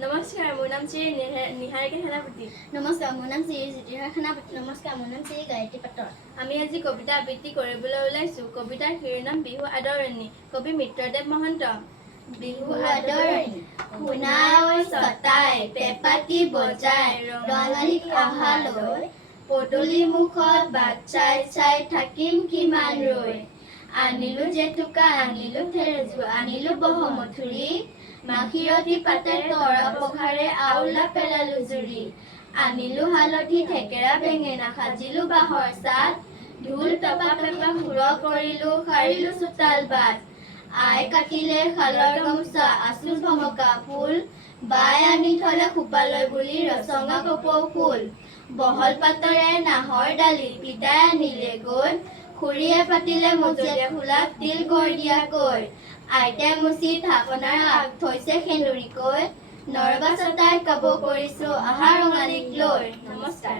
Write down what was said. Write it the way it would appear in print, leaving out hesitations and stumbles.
नमस्कार, মোৰ নাম শ্ৰী নিহাৰিকা সেনাপতি। নমস্কাৰ, মোৰ নাম শ্ৰী জ্যোতিৰ্ময় সেনাপতি। নমস্কাৰ, মোৰ নাম শ্ৰী গায়ত্ৰী পাত্ৰ। আমি আজি কবিতা আবৃত্তি কৰিবলৈ ওলাইছোঁ। কবিতাৰ শিৰোনাম বিহু আদৰণি। কবি মিত্ৰদেৱ মহন্ত। বিহু আদৰণি শুনাই ছটাই পেপাতি বজাই ৰঙালী অহালৈ পদূলি মুখত বাট চাই চাই থাকিম কিমান ৰৈ। আনিলো জেতুকা, আনিলো থেৰেজু, আনিলো বহমথুৰি, মাখিয়তী পাতে তৰা পঘাৰে আউলা পেলালো জুৰি। আনিলো হালধি থেকেৰা বেঙেনা, সাজিলো বাঁহৰ চাত, ঢোল পেপা পেপা সুৰ কৰিলো, সাৰিলো চোতাল বাট। আই কাটিলে শালৰ গামোচা, আঁচল ভমকা ফুল, বাই আনি থলে খোপালৈ বুলি ৰচঙা কপৌ ফুল। বহল পাতৰে নাহৰ ডালি, পিতাই আনিলে গৈ, খুৰীয়ে পাতিলে মজলীয়া খোলাত তিল কৰ দিয়াকৈ। আইতাই মুচি ঢাকনাৰ আগ থৈছে সেন্দুৰীকৈ, নৰবা চটাই কাব কৰিছো আহা ৰঙালীক লৈ। নমস্কাৰ।